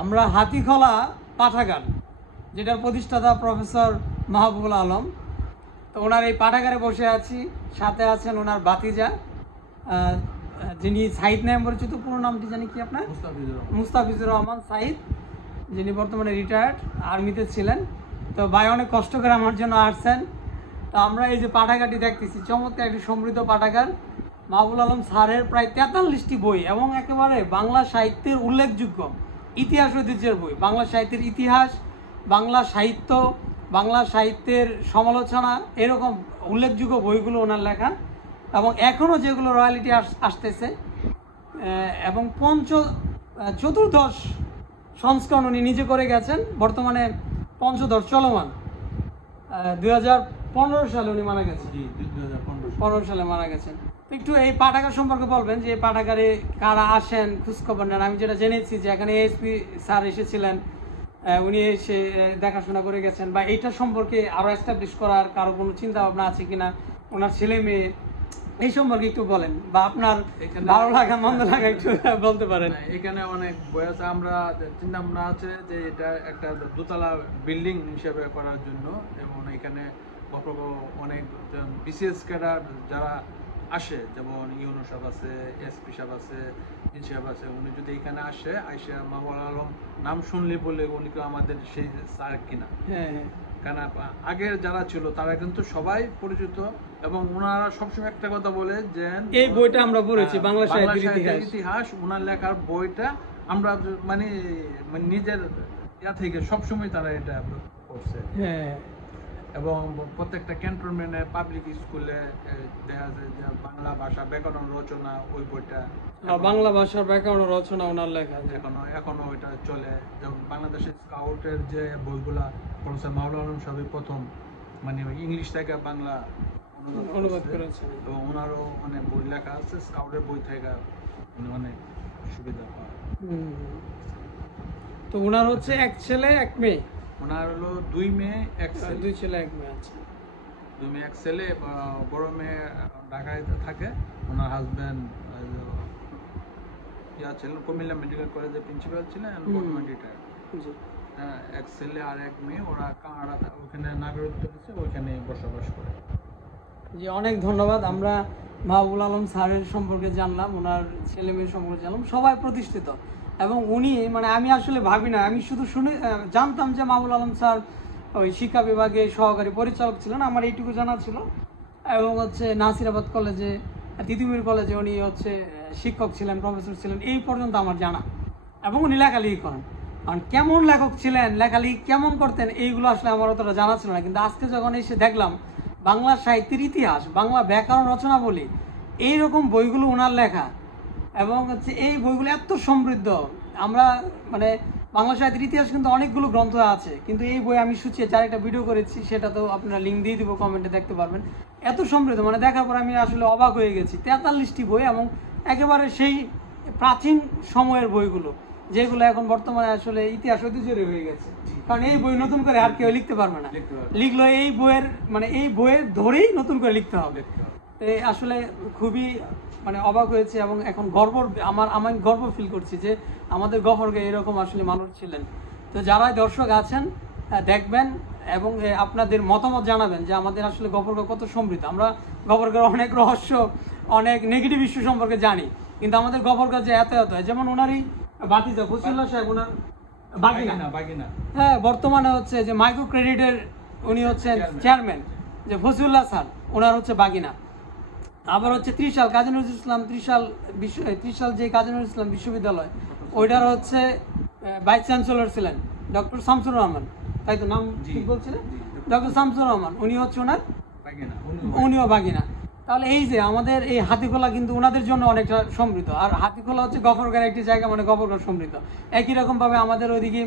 আমরা হাতিখোলা পাঠাগার, যেটার প্রতিষ্ঠাতা প্রফেসর মাহবুবুল আলম। তো ওনার এই পাঠাগারে বসে আছি, সাথে আছেন ওনার ভাতিজা, যিনি সাইদ নামে পরিচিত। পুরো নামটি জানি কি আপনার? মুস্তাফিজুর রহমান সাইদ, যিনি বর্তমানে রিটায়ার্ড, আর্মিতে ছিলেন। তো ভাই অনেক কষ্ট করে আমার জন্য আসছেন। তো আমরা এই যে পাঠাগারটি দেখতেছি, চমৎকার একটি সমৃদ্ধ পাঠাগার। মাহবুবুল আলম স্যারের প্রায় 43টি বই এবং একেবারে বাংলা সাহিত্যের উল্লেখযোগ্য ইতিহাস ঐতিহ্যের বই, বাংলা সাহিত্যের ইতিহাস, বাংলা সাহিত্য, বাংলা সাহিত্যের সমালোচনা, এরকম উল্লেখযোগ্য বইগুলো ওনার লেখা। এবং এখনও যেগুলো রয়্যালিটি আসতেছে, এবং চতুর্দশ সংস্করণ উনি নিজে করে গেছেন, বর্তমানে পঞ্চদশ চলমান। 2015 সালে উনি মারা গেছেন। 2015 সালে মারা গেছেন। একটু এই পাঠাগার সম্পর্কে বলবেন, যে এই পাঠাগারে কারা আসেন, খোঁজখবর নেন। আমি যেটা জেনেছি যে এখানে এএসপি স্যার এসেছিলেন, উনি এসে দেখাশোনা করে গেছেন, বা এইটা সম্পর্কে আরো এস্টাবলিশ করার কারো কোনো চিন্তা ভাবনা আছে কিনা, ওনার ছেলে মেয়ে, এই সম্পর্কে একটু বলেন, বা আপনার ভালো লাগা মন্দ লাগা একটু বলতে পারেন। এখানে অনেক বই আছে, আমরা চিন্তা ভাবনা আছে যে এটা একটা দোতলা বিল্ডিং হিসেবে করার জন্য। এবং এখানে অনেক বিসিএস ক্যাডার যারা আসে, যেমন ইউনো সাহেব আছে, এসপি সাহেব আছে, সাহেব আছে, উনি যদি এখানে আসে মাহবুবুল আলম নাম শুনলে বলে উনি আমাদের সেই স্যার কিনা। কারণ আগের যারা ছিল তারা কিন্তু সবাই পরিচিত, এবং ওনারা সবসময় একটা কথা বলে যে এই বইটা আমরা পড়েছি, বাংলা সাহিত্যের ইতিহাস, ওনার লেখার বইটা আমরা মানে নিজের ইয়া থেকে সবসময় তারা এটা করছে। এবং প্রত্যেকটা ক্যান্টনমেন্টে পাবলিক স্কুলে দেখা যায় যে বাংলা ভাষা ব্যাকরণ রচনা, ওই বইটা, বাংলা ভাষার ব্যাকরণ রচনা ওনার লেখা এখনো ওইটা চলে। যেমন বাংলাদেশের স্কাউটের যে বইগুলা প্রফেসর মাহবুবুল আলম সাহেব প্রথম মানে ইংলিশ থেকে বাংলা অনুবাদ করেছেন, তো ওনারও অনেক বই লেখা আছে, স্কাউটের বই থেকে অনেক সুবিধা পায়। তো ওনার হচ্ছে এক ছেলে এক মেয়ে। ওনার হলো 2 মেয়ে 1 ছেলে। 2 ছেলে 1 মেয়ে আছে। 2 মেয়ে 1 ছেলে। বড় মেয়ে ঢাকায় থাকে, ওনার হাজবেন্ড ছিলেন কুমিল্লা মেডিকেল কলেজের প্রিন্সিপাল ছিলেন, গভর্নমেন্ট রিটায়ার্ড। হ্যাঁ, 1 ছেলে আর 1 মেয়ে, ওরা কানাডা ওখানে নাগরিকত্ব নিয়েছে, ওইখানে বসবাস করে। জি, অনেক ধন্যবাদ। আমরা মাহবুবুল আলম স্যারের সম্পর্কে জানলাম, ওনার ছেলে মেয়ের সম্পর্কে জানলাম, সবাই প্রতিষ্ঠিত। এবং উনি মানে আমি আসলে ভাবি না, আমি শুধু জানতাম যে মাহবুবুল আলম স্যার ওই শিক্ষা বিভাগে সহকারী পরিচালক ছিলেন, আমার এইটুকু জানা ছিল। এবং হচ্ছে নাসিরাবাদ কলেজে, তিতুমির কলেজে উনি হচ্ছে শিক্ষক ছিলেন, প্রফেসর ছিলেন, এই পর্যন্ত আমার জানা। এবং উনি লেখালেখি করেন, কারণ কেমন লেখক ছিলেন, লেখালেখি কেমন করতেন, এইগুলো আসলে আমার অতটা জানা ছিল না। কিন্তু আজকে যখন এসে দেখলাম বাংলা সাহিত্যের ইতিহাস, বাংলা ব্যাকরণ রচনা বলি, এইরকম বইগুলো ওনার লেখা, এবং হচ্ছে এই বইগুলো এত সমৃদ্ধ। আমরা মানে বাংলা সাহিত্যের ইতিহাস কিন্তু অনেকগুলো গ্রন্থ আছে, কিন্তু এই বই আমি সুচিয়ে 4টা ভিডিও করেছি, সেটা তো আপনারা লিঙ্ক দিয়ে দিব, কমেন্টে দেখতে পারবেন। এত সমৃদ্ধ, মানে দেখার পর আমি আসলে অবাক হয়ে গেছি। 43টি বই, এবং একেবারে সেই প্রাচীন সময়ের বইগুলো, যেগুলো এখন বর্তমানে আসলে ইতিহাস ঐতিহ্যের হয়ে গেছে। কারণ এই বই নতুন করে আর কেউ লিখতে পারবে না, লিখলো এই বইয়ের মানে এই বইয়ের ধরেই নতুন করে লিখতে হবে। আসলে খুবই মানে অবাক হয়েছে, এবং এখন আমি গর্ব ফিল করছি যে আমাদের গফরগাঁও এরকম আসলে মানুষ ছিলেন। তো যারা দর্শক আছেন দেখবেন এবং আপনাদের মতামত জানাবেন যে আমাদের আসলে গফরগাঁও কত সমৃদ্ধ। আমরা গফরগাঁও অনেক রহস্য, অনেক নেগেটিভ ইস্যু সম্পর্কে জানি, কিন্তু আমাদের গফরগাঁও যে এত যেমন ওনারই ভাতিজা ফজলুল্লাহ সাহেব, ওনার বাগিনা, হ্যাঁ, বর্তমানে হচ্ছে যে মাইক্রো ক্রেডিটের উনি হচ্ছেন চেয়ারম্যান, যে ফজলুল্লাহ স্যার, ওনার হচ্ছে বাগিনা। আবার হচ্ছে ত্রিশাল কাজী নজরুল ইসলাম, ত্রিশাল যে কাজী নজরুল ইসলাম বিশ্ববিদ্যালয়, ওইটার হচ্ছে ভাইস চ্যান্সেলর ছিলেন ডক্টর শামসুর রহমান, তাই তো নাম ঠিক বলছিলেন? ডক্টর শামসুর রহমান, উনি হচ্ছে ওনার উনিও বাগিনা। তাহলে এই যে আমাদের এই হাতিখোলা কিন্তু ওনাদের জন্য অনেকটা সমৃদ্ধ, আর হাতিখোলা হচ্ছে গফরগাঁওয়ের একটি জায়গা, মানে গফরগাঁও সমৃদ্ধ। একই রকম ভাবে আমাদের ওইদিকে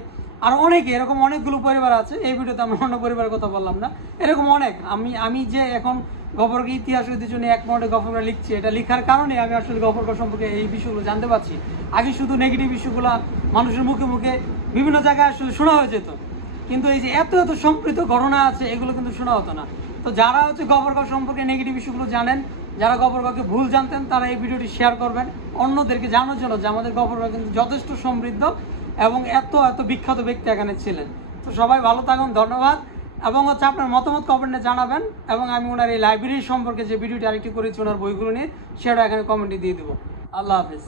আর অনেকে এরকম অনেকগুলো পরিবার আছে, এই ভিডিওতে আমি অন্য পরিবারের কথা বললাম না, এরকম অনেক। আমি যে এখন গফরগাঁও ইতিহাস ঐতিহ্য নিয়ে এক মনে গফরগাঁও লিখছি, এটা লেখার কারণে আমি আসলে গফরগাঁও সম্পর্কে এই বিষয়গুলো জানতে পারছি। আগে শুধু নেগেটিভ ইস্যুগুলো মানুষের মুখে মুখে বিভিন্ন জায়গায় আসলে শোনা হয়ে যেত, কিন্তু এই যে এত এত সমৃদ্ধ ঘটনা আছে, এগুলো কিন্তু শোনা হতো না। তো যারা হচ্ছে গফরগাঁও সম্পর্কে নেগেটিভ ইস্যুগুলো জানেন, যারা গফরগাঁওকে ভুল জানতেন, তারা এই ভিডিওটি শেয়ার করবেন অন্যদেরকে জানানোর জন্য যে আমাদের গফরগাঁও কিন্তু যথেষ্ট সমৃদ্ধ, এবং এত এত বিখ্যাত ব্যক্তি এখানে ছিলেন। তো সবাই ভালো থাকুন, ধন্যবাদ। এবং হচ্ছে আপনার মতামত কমেন্টে জানাবেন, এবং আমি ওনার এই লাইব্রেরি সম্পর্কে যে ভিডিওটি আরেকটি করেছি ওনার বইগুলো নিয়ে, সেটা এখানে কমেন্টে দিয়ে দেবো। আল্লাহ হাফেজ।